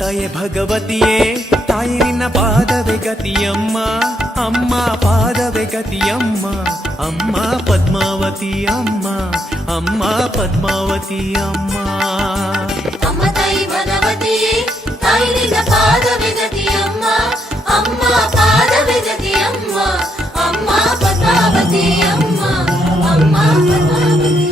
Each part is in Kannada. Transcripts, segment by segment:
ತಾಯೆ ಭಗವತಿಯೇ ತಾಯಿ ನಿನ್ನ ಪಾದವೇ ಗತಿಯಮ್ಮ ಅಮ್ಮ ಪಾದವೇ ಗತಿಯಮ್ಮ ಅಮ್ಮ ಪದ್ಮಾವತಿ ಅಮ್ಮ ಅಮ್ಮ ಪದ್ಮಾವತಿ ಅಮ್ಮ ಅಮ್ಮ ತಾಯಿ ಭಗವತಿಯೇ ತಾಯಿ ನಿನ್ನ ಪಾದವೇ ಗತಿಯಮ್ಮ ಅಮ್ಮ ಪಾದವೇ ಗತಿಯಮ್ಮ ಅಮ್ಮ ಪದ್ಮಾವತಿ ಅಮ್ಮ ಅಮ್ಮ ಪದ್ಮಾವತಿ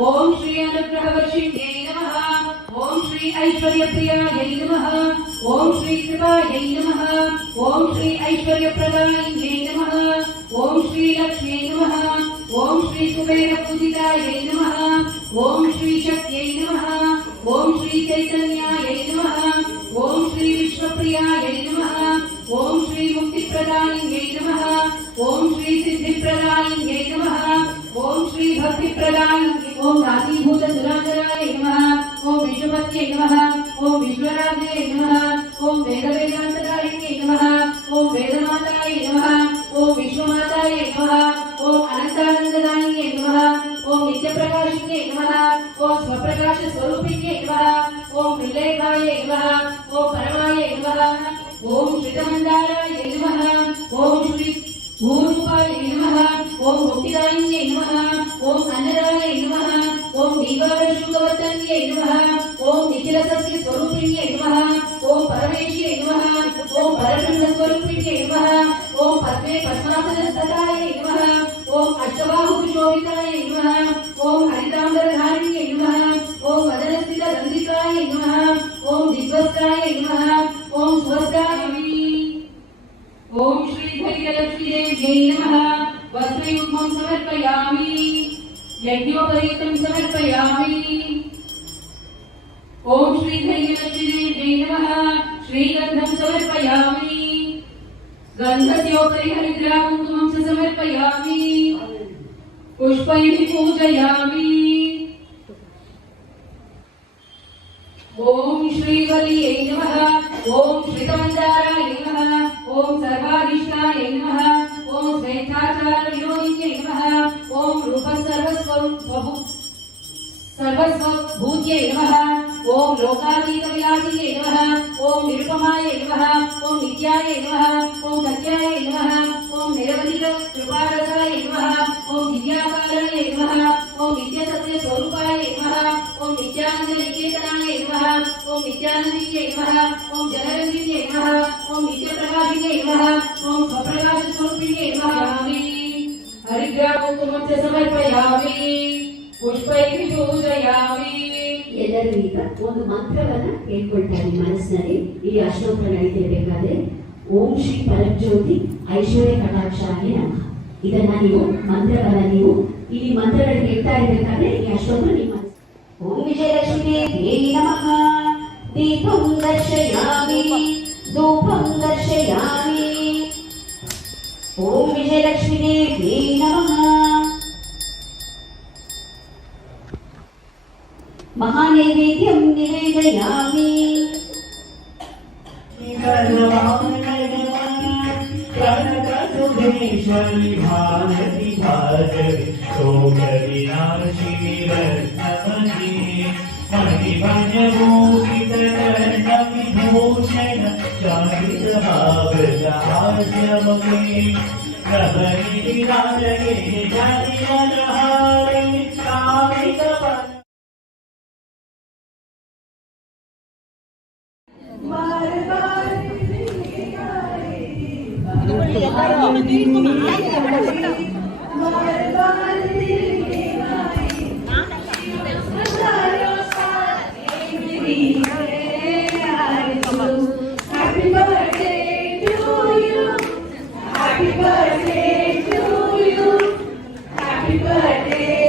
ओम श्री अनुग्रहवर्षिण्यै नमः। ओम श्री ऐश्वर्यप्रियायै नमः। ओम श्री कृपायै नमः। ओम श्री ऐश्वर्यप्रदायिन्यै नमः। ओम श्री लक्ष्म्यै नमः। ओम श्री कुबेरपूजितायै नमः। ओम श्री शक्त्यै नमः। ओम श्री चैतन्यायै नमः। ओम श्री विश्वप्रियायै नमः। ओम श्री मुक्तिप्रदायिन्यै नमः। ओम श्री सिद्धिप्रदायिन्यै नमः। ओम श्री भक्तिप्रदायिन्यै ओम नासीभूत सुरांगराय नमः। ओम विष्णुपत्यै नमः। ओम विश्वराज्ञे नमः। ओम वेदवेदान्तकारिण्ये नमः। ओम वेदमातायै नमः। ओम विश्वमातायै नमः। ओम अनन्तानन्ददायिन्ये नमः। ओम नित्यप्रकाशिन्ये नमः। ओम स्वप्रकाश स्वरूपिण्ये नमः। ओम विलेखायै नमः। ओम परमायै नमः। ओम श्रीतमन्दाराय नमः। ओम श्री भूरूपाय नमः। ओम मुक्तिदायिन्ये नमः। ओम अन्नदाय नमः। ओम दीपावशुभवर्तन्ये नमः। ओम निखिलसस्य स्वरूपिण्ये नमः। ओम परमेश्ये नमः। ओम परब्रह्मस्वरूपिण्ये नमः। ओम पद्मे पद्मासनस्थाय नमः। ओम अष्टबाहुशोभिताय नमः। ओम हरिताम्बरधारिण्ये नमः। ओम वदनस्थितगन्धिकाय नमः। ओम दिग्वस्त्राय नमः। ओम स्वस्त्राय ओम श्री धैर्यलक्ष्मीदेव्यै नमः। वस्त्रयुग्मं समर्पयामि। यज्ञोपवीतं समर्पयामि। ओम श्री धैर्यलक्ष्मीदेव्यै नमः। श्रीगन्धं समर्पयामि। गन्धस्योपरि हरिद्राकुङ्कुमं च समर्पयामि। पुष्पैः पूजयामि। ओम श्री वलियै नमः। ओम श्रीतमन्दाराय नमः। ओम सर्वाधिष्ठाय नमः। ओम स्वेच्छाचार विनोदिन्ये नमः। ओम सर्वस्वभूत्यै नमः। ओम लोकातीतविलासिन्ये नमः। ओम निरुपमाय नमः। ओम नित्याय नमः। ओम सत्याय नमः। ओम निरवधिककृपारसाय नमः। ओम दिव्याकाराय नमः। ओम नित्यसत्यस्वरूपाय नमः। ओम नित्यानन्दनिकेतनाय नमः। ओम नित्यानन्दिन्ये नमः। ओम जनरञ्जिन्ये नमः। ओम नित्यप्रकाशिन्ये नमः। ओम स्वप्रकाशस्वरूपिण्ये नमः। हरिद्राकुङ्कुमं च समर्पयामि। पुष्पैः पूजयामि। ಎಲ್ಲರೂ ಈಗ ಒಂದು ಮಂತ್ರವನ್ನ ಹೇಳ್ಕೊಳ್ತಾರೆ ಮನಸ್ಸಿನಲ್ಲಿ. ಈ ಅಷ್ಟೋತ್ತರ ನಡೀತಿರ್ಬೇಕಾದ್ರೆ ಓಂ ಶ್ರೀ ಪರಂಜ್ಯೋತಿ ಐಶ್ವರ್ಯ ಕಟಾಕ್ಷಾಯ ನಮಃ. ಇದನ್ನ ನೀವು ಮಂತ್ರವನ್ನ ನೀವು ಈ ಮಂತ್ರಗಳು ಹೇಳ್ತಾ ಇರ್ಬೇಕಾದ್ರೆ ಈ ಅಷ್ಟೋತ್ತರ ನಿಮ್ಮ ಓಂ ವಿಜಯಲಕ್ಷ್ಮೀ ದೇವಿ ನಮಃ. ದೀಪಂ ದರ್ಶಯಾಮಿ ಧೂಪಂ ದರ್ಶಯಾಮಿ. ಓಂ ವಿಜಯಲಕ್ಷ್ಮೀ ದೇವಿ ನಮಃ. महानैवेद्यं निवेदयामि. कनकसुधेश्वरि भारति भार्गवि शोकविनाशिनि वर्धमहि मणिमणिभूषितवर्णविभूषण चारितभावहास्यमुखे नवनीराजये जनिमनहारे कामितपद बार बार birthday